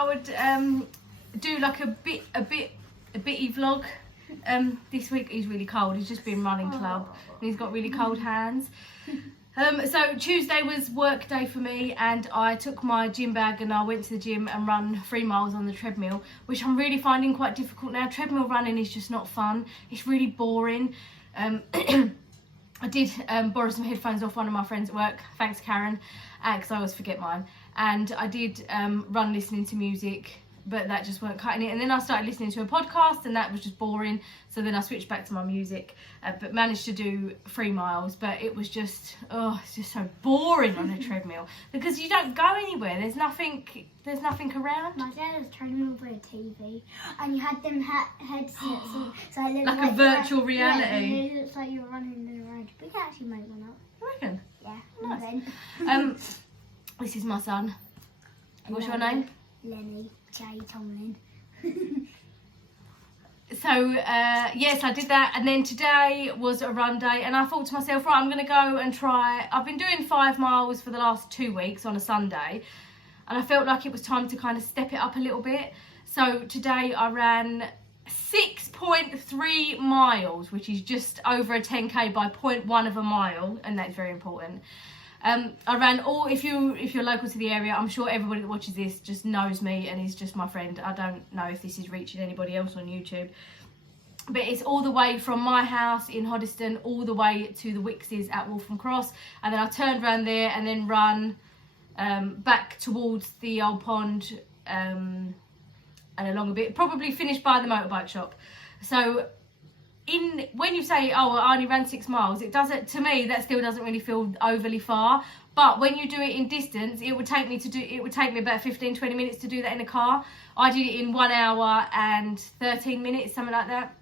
I would do like a bitty vlog. This week he's really cold. He's just been running club and he's got really cold hands. So Tuesday was work day for me, and I took my gym bag and I went to the gym and run 3 miles on the treadmill, which I'm really finding quite difficult now. Treadmill running is just not fun. It's really boring. I did borrow some headphones off one of my friends at work, thanks Karen, because I always forget mine, and I did run listening to music, but that just weren't cutting it. And then I started listening to a podcast and that was just boring, so then I switched back to my music, but managed to do 3 miles. But it was just, it's just so boring on a treadmill because you don't go anywhere. There's nothing around. My dad has a treadmill for a TV, and you had them headsets on, so it looks like a virtual reality. Yeah, it looks like you're running around. We can actually make one up. I reckon. Yeah. Nice. This is my son. What's your name? Lenny J. Tomlin. So yes, I did that, and then today was a run day, and I thought to myself, right, I'm going to go and try. I've been doing 5 miles for the last 2 weeks on a Sunday, and I felt like it was time to kind of step it up a little bit. So today I ran 6.3 miles, which is just over a 10k by 0.1 of a mile, and that's very important. I ran all, if you're local to the area, I'm sure everybody that watches this just knows me and is just my friend. I don't know if this is reaching anybody else on YouTube, but it's all the way from my house in Hoddesdon all the way to the Wickses at Waltham Cross, and then I turned around there and then run back towards the old pond and along a bit, probably finished by the motorbike shop. So when you say, oh, I only ran 6 miles, it doesn't, to me, that still doesn't really feel overly far. But when you do it in distance, it would take me about 15-20 minutes to do that in a car. I did it in 1 hour and 13 minutes, something like that.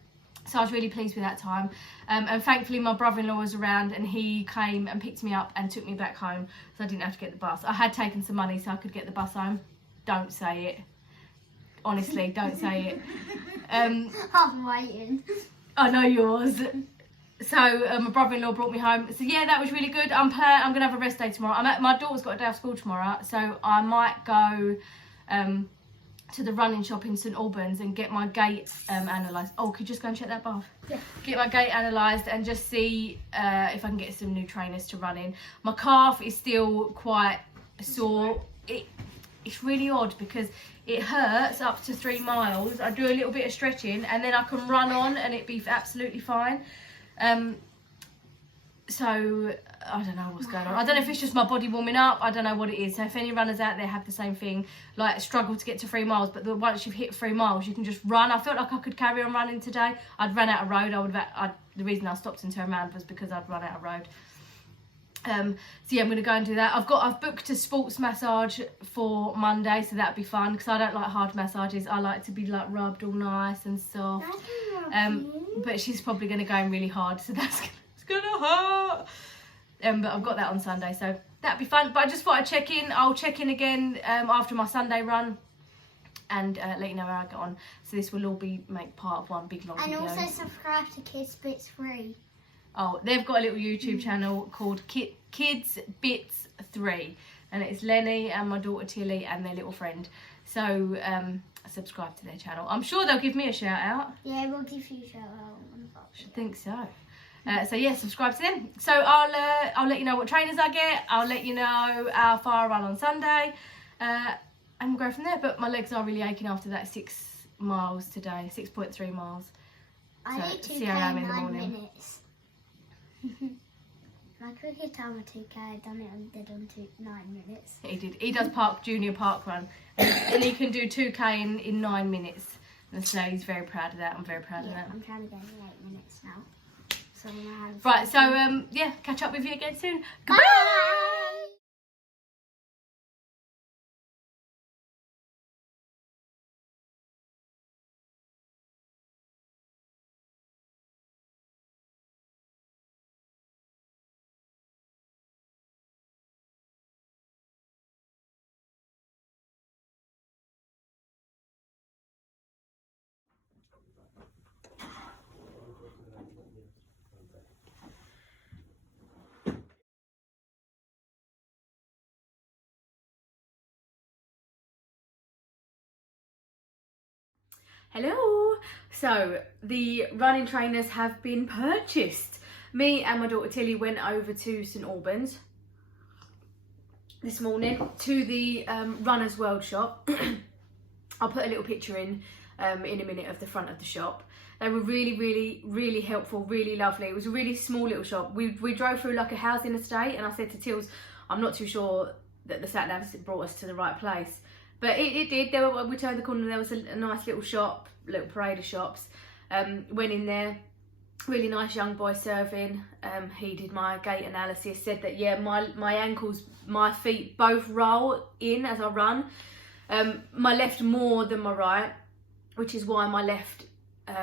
So I was really pleased with that time. And thankfully my brother-in-law was around and he came and picked me up and took me back home, so I didn't have to get the bus. I had taken some money so I could get the bus home. Don't say it. Honestly, don't say it. I'm waiting. I know yours. So my brother-in-law brought me home. So yeah, that was really good. I'm gonna have a rest day tomorrow. My daughter's got a day off school tomorrow, so I might go to the running shop in St Albans and get my gait analysed. Oh, could you just go and check that bath? Yeah. Get my gait analysed and just see if I can get some new trainers to run in. My calf is still quite sore. It's really odd because it hurts up to 3 miles. I do a little bit of stretching and then I can run on and it'd be absolutely fine. So I don't know what's going on. I don't know if it's just my body warming up. I don't know what it is. So if any runners out there have the same thing, like struggle to get to 3 miles, but once you've hit 3 miles, you can just run. I felt like I could carry on running today. I'd run out of road. The reason I stopped and turned around was because I'd run out of road. So yeah, I'm going to go and do that. I've booked a sports massage for Monday, so that'd be fun because I don't like hard massages. I like to be like rubbed all nice and soft. But she's probably going to go in really hard, so it's going to hurt. But I've got that on Sunday, so that'd be fun. But I just thought I'd check in. I'll check in again after my Sunday run and let you know how I get on. So this will all make part of one big long video. And also subscribe to Kids Bits 3. Oh, they've got a little YouTube channel called Kids Bits 3, and it's Lenny and my daughter Tilly and their little friend. So subscribe to their channel. I'm sure they'll give me a shout out. Yeah, we'll give you a shout out. Should think so. So yeah, subscribe to them. So I'll let you know what trainers I get. I'll let you know how far I run on Sunday, and we'll go from there. But my legs are really aching after that 6 miles today, 6.3 miles. I need 2k in 9 minutes. My quickest time with 2k, I done it and did on 9 minutes. He did. He does junior park run, and he can do 2k in 9 minutes. And so he's very proud of that. I'm very proud of that. I'm trying to get in 8 minutes now. So right. So yeah, catch up with you again soon. Goodbye. Bye. Hello. So the running trainers have been purchased. Me and my daughter Tilly went over to St Albans this morning to the Runners World shop. I'll put a little picture in a minute of the front of the shop. They were really helpful, really lovely. It was a really small little shop. We drove through like a housing estate, and I said to Tills, I'm not too sure that the sat nav brought us to the right place. But it did. We turned the corner, there was a nice little shop, little parade of shops. Went in there, really nice young boy serving. He did my gait analysis, said that yeah, my ankles, my feet both roll in as I run. My left more than my right, which is why my left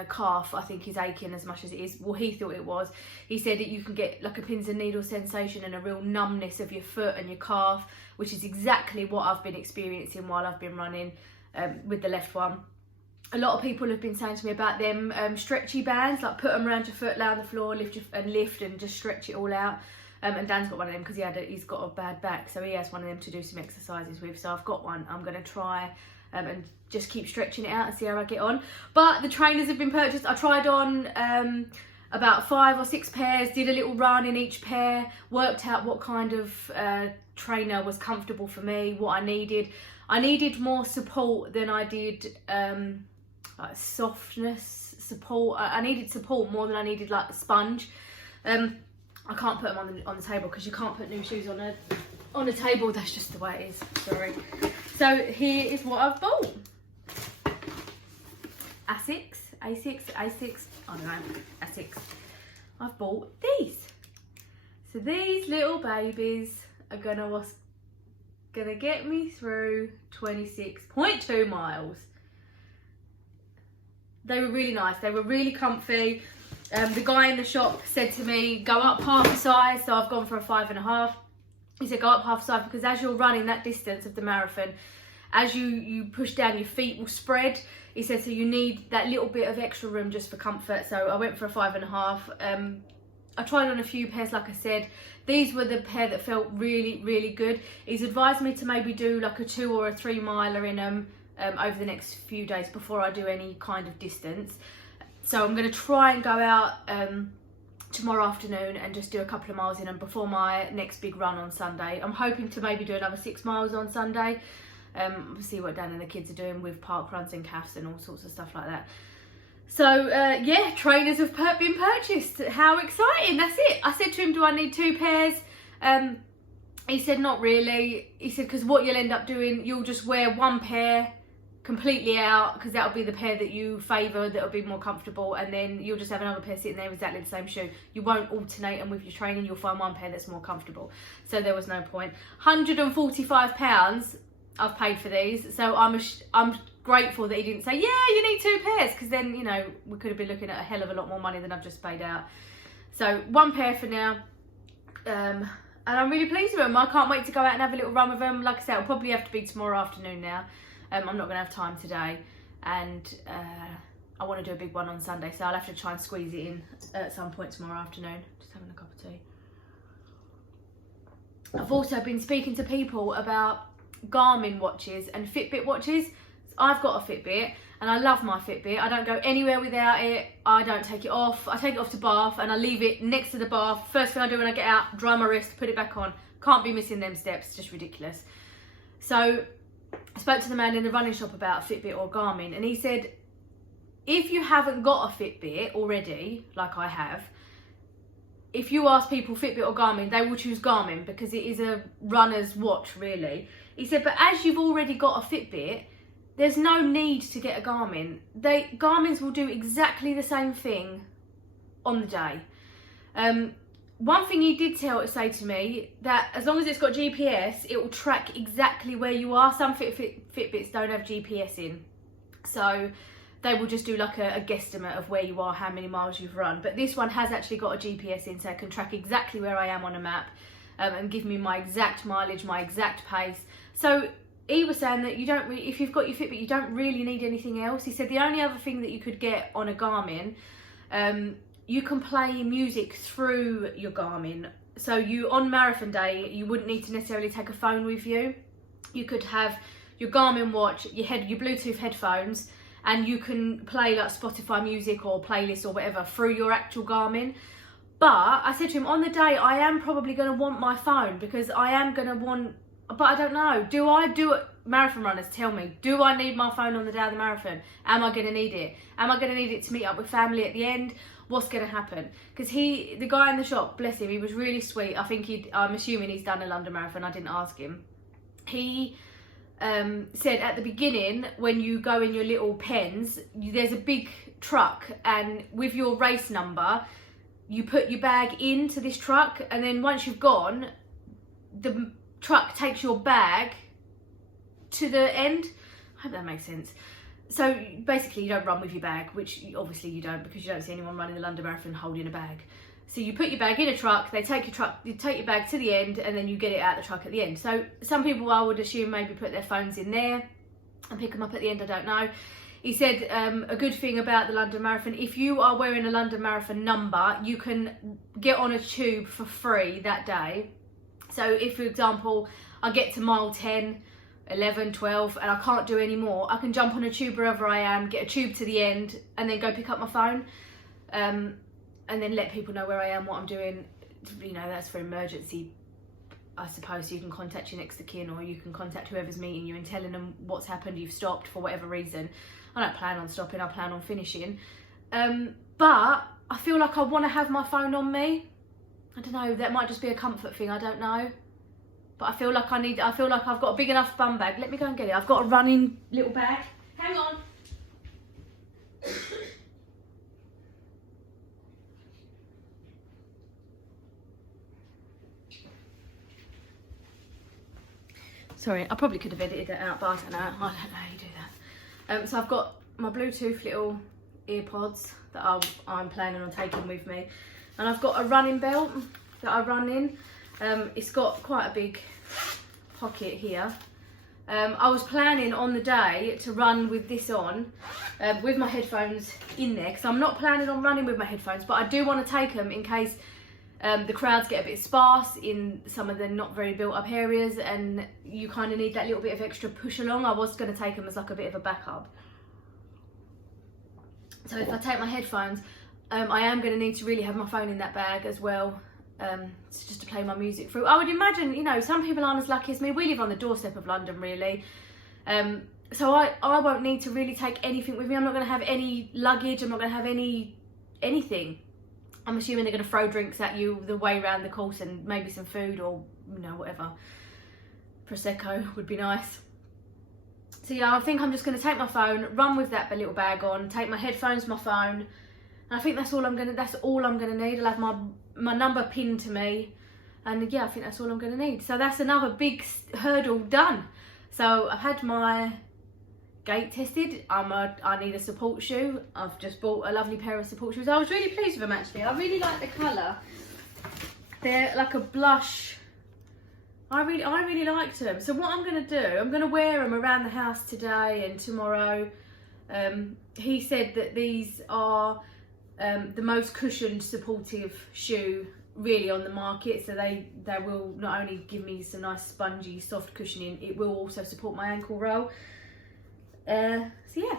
calf I think is aching as much as it is. Well, he thought it was. He said that you can get like a pins and needles sensation and a real numbness of your foot and your calf, which is exactly what I've been experiencing while I've been running with the left one. A lot of people have been saying to me about them stretchy bands, like put them around your foot, lay on the floor, lift and just stretch it all out. And Dan's got one of them because he's got a bad back, so he has one of them to do some exercises with. So I've got one. I'm going to try and just keep stretching it out and see how I get on. But the trainers have been purchased. I tried on about 5 or 6 pairs, did a little run in each pair, worked out what kind of trainer was comfortable for me, what I needed. I needed more support than I did like softness, support. I needed support more than I needed like the sponge. I can't put them on the table because you can't put new shoes on a table. That's just the way it is. Sorry. So here is what I've bought. Asics. I don't know. Asics. I've bought these. So these little babies are gonna get me through 26.2 miles. They were really nice. They were really comfy. The guy in the shop said to me, go up half a size, so I've gone for a 5.5. He said go up half a size because as you're running that distance of the marathon, as you push down, your feet will spread. He said so you need that little bit of extra room just for comfort. So I went for a 5.5. I tried on a few pairs, like I said. These were the pair that felt really good. He's advised me to maybe do like a 2 or a 3 miler in them over the next few days before I do any kind of distance. So I'm going to try and go out tomorrow afternoon and just do a couple of miles in them before my next big run on Sunday. I'm hoping to maybe do another 6 miles on Sunday. See what Dan and the kids are doing with park runs and calves and all sorts of stuff like that. So yeah, trainers have been purchased. How exciting, that's it. I said to him, do I need 2 pairs? He said not really. He said because what you'll end up doing, you'll just wear 1 pair completely out because that'll be the pair that you favour, that'll be more comfortable, and then you'll just have another pair sitting there with exactly the same shoe. You won't alternate them with your training, you'll find 1 pair that's more comfortable. So there was no point. £145 I've paid for these, so I'm grateful that he didn't say, yeah, you need 2 pairs, because then, you know, we could have been looking at a hell of a lot more money than I've just paid out. So 1 pair for now, and I'm really pleased with them. I can't wait to go out and have a little run with them. Like I said, it'll probably have to be tomorrow afternoon now. I'm not going to have time today, and I want to do a big one on Sunday, so I'll have to try and squeeze it in at some point tomorrow afternoon. Just having a cup of tea. I've also been speaking to people about Garmin watches and Fitbit watches. I've got a Fitbit and I love my Fitbit. I don't go anywhere without it. I don't take it off. I take it off to bath and I leave it next to the bath. First thing I do when I get out, dry my wrist, put it back on. Can't be missing them steps, just ridiculous. So I spoke to the man in the running shop about Fitbit or Garmin, and he said if you haven't got a Fitbit already, like I have, if you ask people Fitbit or Garmin, they will choose Garmin because it is a runner's watch, really. He said, but as you've already got a Fitbit, there's no need to get a Garmin. Garmin's will do exactly the same thing on the day. One thing he did say to me, that as long as it's got GPS, it will track exactly where you are. Some Fitbits don't have GPS in, so they will just do like a guesstimate of where you are, how many miles you've run. But this one has actually got a GPS in, so it can track exactly where I am on a map and give me my exact mileage, my exact pace. So he was saying that you don't really, if you've got your Fitbit, you don't really need anything else. He said the only other thing that you could get on a Garmin, you can play music through your Garmin. So you, on marathon day, you wouldn't need to necessarily take a phone with you. You could have your Garmin watch, your Bluetooth headphones, and you can play like Spotify music or playlists or whatever through your actual Garmin. But I said to him, on the day I am probably going to want my phone, because I am going to want, but I don't know, do I do it? Marathon runners, tell me, do I need my phone on the day of the marathon? Am I going to need it? Am I going to need it to meet up with family at the end? What's going to happen? Because the guy in the shop, bless him, he was really sweet. I think I'm assuming he's done a London Marathon. I didn't ask him. He said at the beginning, when you go in your little pens, there's a big truck, and with your race number, you put your bag into this truck, and then once you've gone, the truck takes your bag to the end. I hope that makes sense. So basically you don't run with your bag, which obviously you don't, because you don't see anyone running the London Marathon holding a bag. So you put your bag in a truck, you take your bag to the end, and then you get it out of the truck at the end. So some people, I would assume, maybe put their phones in there and pick them up at the end, I don't know. He said a good thing about the London Marathon, if you are wearing a London Marathon number, you can get on a tube for free that day. So if, for example, I get to mile 10, 11, 12, and I can't do any more, I can jump on a tube wherever I am, get a tube to the end, and then go pick up my phone, and then let people know where I am, what I'm doing. You know, that's for emergency, I suppose. So you can contact your next of kin, or you can contact whoever's meeting you and telling them what's happened, you've stopped for whatever reason. I don't plan on stopping, I plan on finishing. But I feel like I want to have my phone on me. I don't know, that might just be a comfort thing, I don't know. But I feel like I've got a big enough bum bag. Let me go and get it. I've got a running little bag. Hang on. Sorry, I probably could have edited that out, but I don't know. I don't know how you do that. So I've got my Bluetooth little earpods that I'm planning on taking with me. And I've got a running belt that I run in. It's got quite a big pocket here. I was planning on the day to run with this on, with my headphones in there, because I'm not planning on running with my headphones, but I do want to take them in case the crowds get a bit sparse in some of the not very built up areas, and you kind of need that little bit of extra push along. I was going to take them as like a bit of a backup. So if I take my headphones, I am going to need to really have my phone in that bag as well, just to play my music through. I would imagine, you know, some people aren't as lucky as me. We live on the doorstep of London, really. So I won't need to really take anything with me. I'm not going to have any luggage. I'm not going to have anything. I'm assuming they're going to throw drinks at you the way around the course, and maybe some food, or, you know, whatever. Prosecco would be nice. So yeah, I think I'm just going to take my phone, run with that little bag on, take my headphones, my phone, and I think that's all I'm going to need. I'll have my number pinned to me, and yeah, I think that's all I'm going to need. So that's another big hurdle done. So I've had my gait tested. I need a support shoe. I've just bought a lovely pair of support shoes. I was really pleased with them, actually. I really like the colour. They're like a blush. I really liked them. So what I'm going to do, I'm going to wear them around the house today and tomorrow. He said that these are the most cushioned supportive shoe really on the market. So they will not only give me some nice spongy soft cushioning, it will also support my ankle roll. So yeah,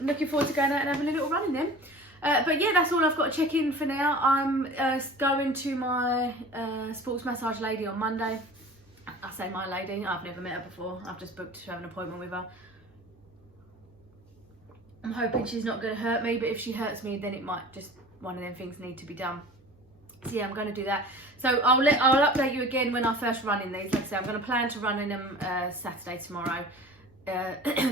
I'm looking forward to going out and having a little run in them. But yeah, that's all I've got to check in for now. I'm going to my sports massage lady on Monday. I say my lady, I've never met her before. I've just booked to have an appointment with her. I'm hoping she's not going to hurt me, but if she hurts me, then it might just, one of them things need to be done. So yeah, I'm going to do that. So I'll update you again when I first run in these. Like I say, I'm going to plan to run in them Saturday tomorrow.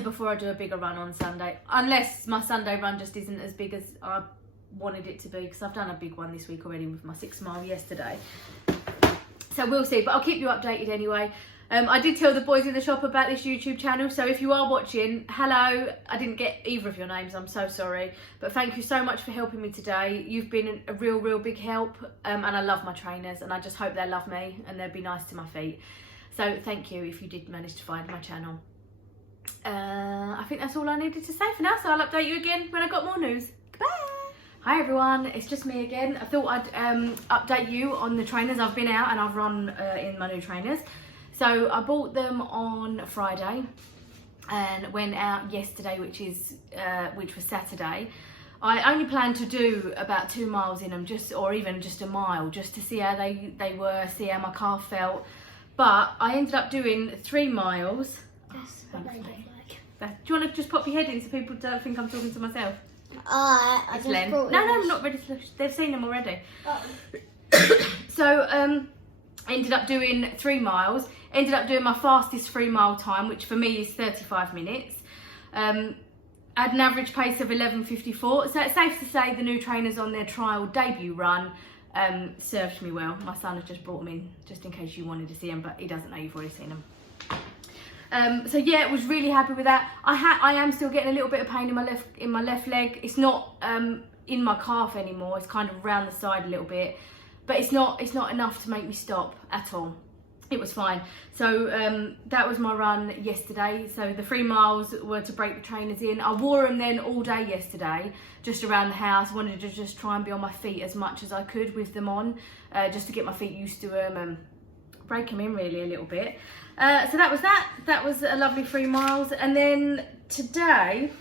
Before I do a bigger run on Sunday, unless my Sunday run just isn't as big as I wanted it to be, because I've done a big one this week already with my 6 mile yesterday. So we'll see, but I'll keep you updated anyway. I did tell the boys in the shop about this YouTube channel, so if you are watching, hello. I didn't get either of your names, I'm so sorry, but thank you so much for helping me today. You've been a real big help, and I love my trainers, and I just hope they love me and they'll be nice to my feet. So thank you if you did manage to find my channel. I think that's all I needed to say for now, so I'll update you again when I got more news. Goodbye. Hi everyone, it's just me again. I thought I'd update you on the trainers. I've been out and I've run in my new trainers. So I bought them on Friday. and went out yesterday, which was Saturday. I only planned to do about 2 miles in them, or even just a mile, just to see how they were, see how my calf felt. But I ended up doing 3 miles. That's what they look like. Do you want to just pop your head in so people don't think I'm talking to myself? I It's just Len. thought No, it no, was- I'm not ready to look. They've seen them already. Oh. So, ended up doing 3 miles. Ended up doing my fastest 3 mile time, which for me is 35 minutes. Had an average pace of 11:54. So it's safe to say the new trainers on their trial debut run served me well. My son has just brought them in, just in case you wanted to see them, but he doesn't know you've already seen them. So yeah, was really happy with that. I am still getting a little bit of pain in my left leg. It's not in my calf anymore. It's kind of around the side a little bit, but it's not enough to make me stop at all. It was fine. So that was my run yesterday. So the 3 miles were to break the trainers in. I wore them then all day yesterday, just around the house. Wanted to just try and be on my feet as much as I could with them on, just to get my feet used to them and break them in really a little bit. So that was that. That was a lovely 3 miles. And then today,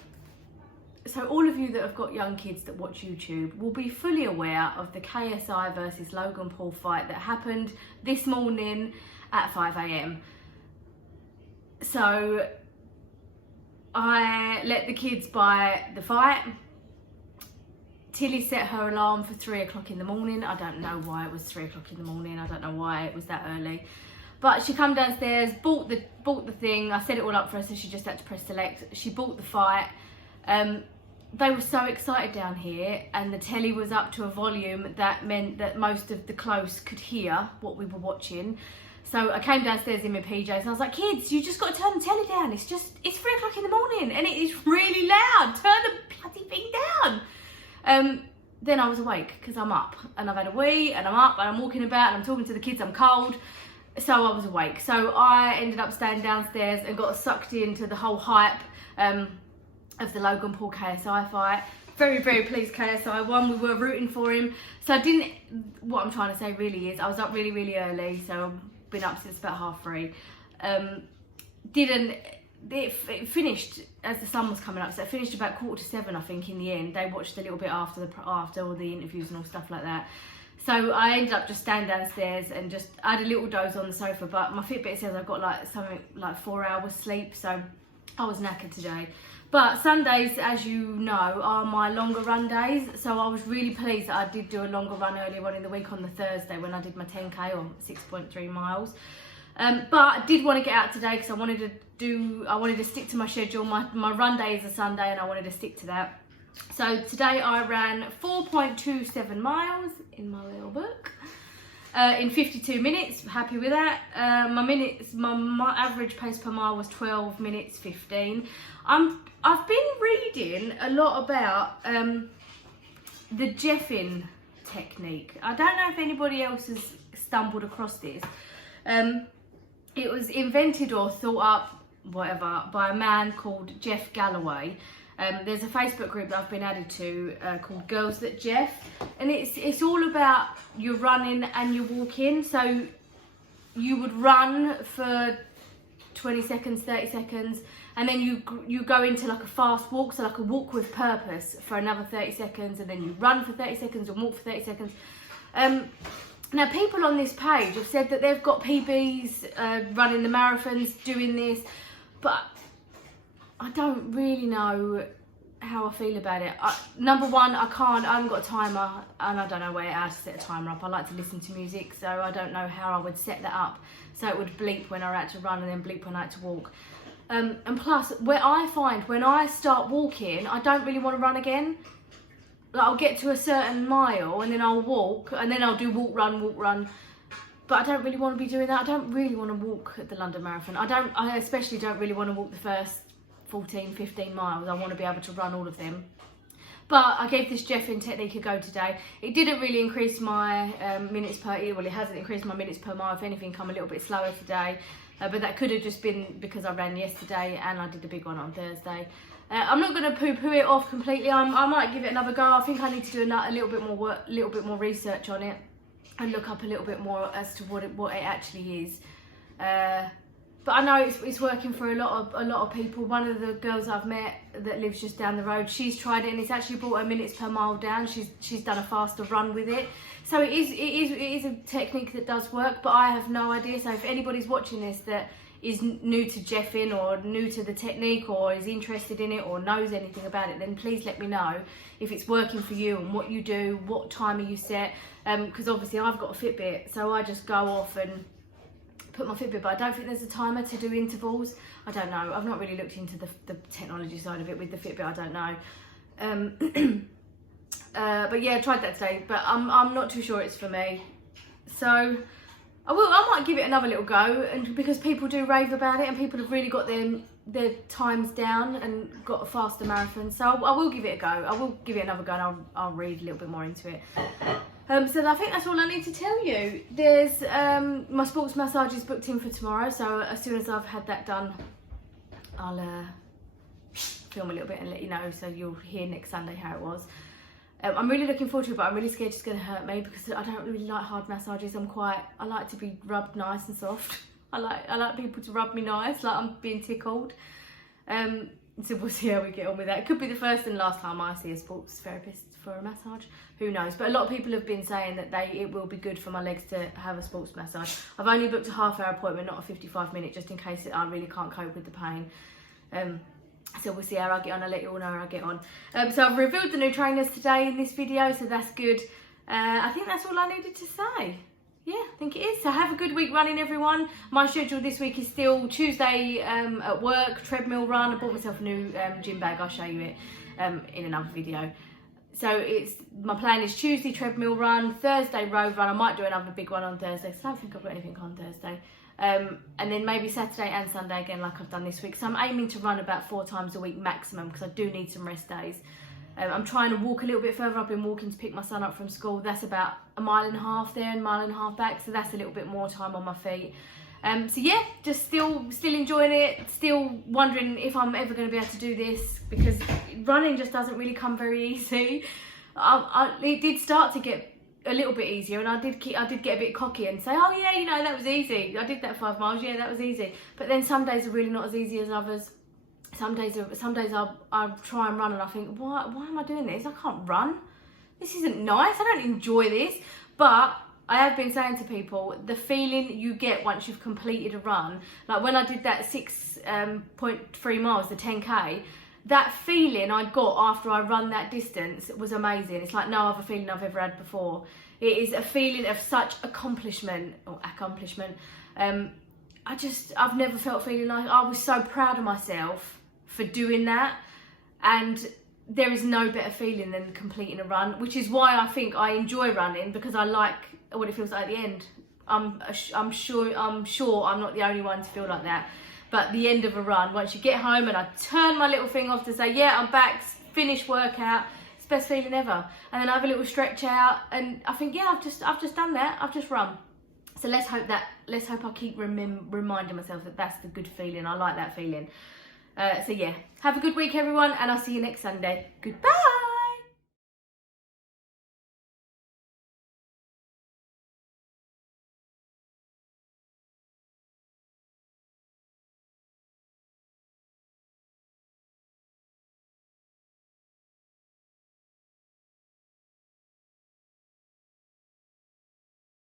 so all of you that have got young kids that watch YouTube will be fully aware of the KSI versus Logan Paul fight that happened this morning at 5 AM. So I let the kids buy the fight. Tilly set her alarm for 3 o'clock in the morning. I don't know why it was 3 o'clock in the morning. I don't know why it was that early. But she come downstairs, bought the thing. I set it all up for her, so she just had to press select. She bought the fight. They were so excited down here, and the telly was up to a volume that meant that most of the close could hear what we were watching. So I came downstairs in my PJs and I was like, kids, you just got to turn the telly down. It's 3 o'clock in the morning and it is really loud. Turn the bloody thing down. Then I was awake because I'm up and I've had a wee and I'm up and I'm walking about and I'm talking to the kids, I'm cold. So I was awake. So I ended up staying downstairs and got sucked into the whole hype of the Logan Paul KSI fight. Very, very pleased KSI won. We were rooting for him. So what I'm trying to say really is I was up really, really early. So I've been up since about 3:30. It finished as the sun was coming up. So it finished about 6:45, I think, in the end. They watched a little bit after all the interviews and all stuff like that. So I ended up just standing downstairs and I had a little doze on the sofa, but my Fitbit says I've got something like 4 hours sleep, so I was knackered today. But Sundays, as you know, are my longer run days, so I was really pleased that I did do a longer run earlier on in the week on the Thursday when I did my 10k or 6.3 miles. But I did want to get out today because I wanted to stick to my schedule. My run day is a Sunday and I wanted to stick to that. So today I ran 4.27 miles in my little book in 52 minutes. Happy with that. My average pace per mile was 12 minutes 15. I've been reading a lot about the Jeffing technique. I don't know if anybody else has stumbled across this. It was invented or thought up, whatever, by a man called Jeff Galloway. There's a Facebook group that I've been added to called Girls That Jeff, and it's all about your running and your walking. So you would run for 20 seconds, 30 seconds, and then you go into like a fast walk, so like a walk with purpose for another 30 seconds, and then you run for 30 seconds and walk for 30 seconds. Now, people on this page have said that they've got PBs running the marathons, doing this, but I don't really know how I feel about it. Number one, I haven't got a timer, and I don't know how to set a timer up. I like to listen to music, so I don't know how I would set that up so it would bleep when I had to run and then bleep when I had to walk. And plus, where I find when I start walking, I don't really want to run again. Like, I'll get to a certain mile and then I'll walk, and then I'll do walk, run. But I don't really want to be doing that. I don't really want to walk at the London Marathon. I especially don't really want to walk the first 14, 15 miles. I want to be able to run all of them. But I gave this Jeffing technique a go today. It didn't really increase my minutes per, well, it hasn't increased my minutes per mile. If anything, I'm a little bit slower today. But that could have just been because I ran yesterday and I did the big one on Thursday. I'm not going to poo-poo it off completely. I might give it another go. I think I need to do a little bit more work, little bit more research on it, and look up a little bit more as to what it actually is. But but I know it's working for a lot of people. One of the girls I've met that lives just down the road, she's tried it and it's actually brought her minutes per mile down. She's done a faster run with it. So it is a technique that does work, but I have no idea. So if anybody's watching this that is new to Jeffing or new to the technique or is interested in it or knows anything about it, then please let me know if it's working for you and what you do, what timer you set, because obviously I've got a Fitbit, so I just go off and put my Fitbit, but I don't think there's a timer to do intervals. I don't know, I've not really looked into the technology side of it with the Fitbit, I don't know. But yeah, I tried that today, but I'm not too sure it's for me. So I might give it another little go, and because people do rave about it and people have really got their times down and got a faster marathon, so I will give it a go. I will give it another go, and I'll read a little bit more into it. So I think that's all I need to tell you. There's my sports massage is booked in for tomorrow, so as soon as I've had that done, I'll film a little bit and let you know, so you'll hear next Sunday how it was. I'm really looking forward to it, but I'm really scared it's going to hurt me because I don't really like hard massages. I like to be rubbed nice and soft. I like people to rub me nice, like I'm being tickled. So we'll see how we get on with that. It could be the first and last time I see a sports therapist for a massage. Who knows? But a lot of people have been saying that it will be good for my legs to have a sports massage. I've only booked a half-hour appointment, not a 55-minute, just in case I really can't cope with the pain. So we'll see how I get on. I'll let you all know how I get on. So I've revealed the new trainers today in this video, so that's good. I think that's all I needed to say. Yeah, I think it is. So have a good week running, everyone. My schedule this week is still Tuesday at work, treadmill run. I bought myself a new gym bag. I'll show you it in another video. So my plan is Tuesday treadmill run, Thursday road run. I might do another big one on Thursday, because I don't think I've got anything on Thursday. And then maybe Saturday and Sunday again, like I've done this week. So I'm aiming to run about 4 times a week maximum, because I do need some rest days. I'm trying to walk a little bit further. I've been walking to pick my son up from school. That's about 1.5 miles there and 1.5 miles back. So that's a little bit more time on my feet. So yeah, just still enjoying it. Still wondering if I'm ever going to be able to do this, because running just doesn't really come very easy. It did start to get a little bit easier, and I did get a bit cocky and say, oh yeah, you know, that was easy. I did that 5 miles. Yeah, that was easy. But then some days are really not as easy as others. Some days I try and run and I think, why am I doing this? I can't run. This isn't nice. I don't enjoy this. But I have been saying to people, the feeling you get once you've completed a run, like when I did that 6.3 miles, the 10K, that feeling I got after I run that distance was amazing. It's like no other feeling I've ever had before. It is a feeling of such accomplishment. I've never felt feeling like I was so proud of myself for doing that, and there is no better feeling than completing a run, which is why I think I enjoy running, because I like what it feels like at the end. I'm sure I'm not the only one to feel like that. But the end of a run, once you get home and I turn my little thing off to say, yeah, I'm back, finished workout, it's the best feeling ever. And then I have a little stretch out and I think, yeah, I've just done that, I've just run. So let's hope I keep reminding myself that that's the good feeling. I like that feeling. So yeah, have a good week, everyone, and I'll see you next Sunday. Goodbye.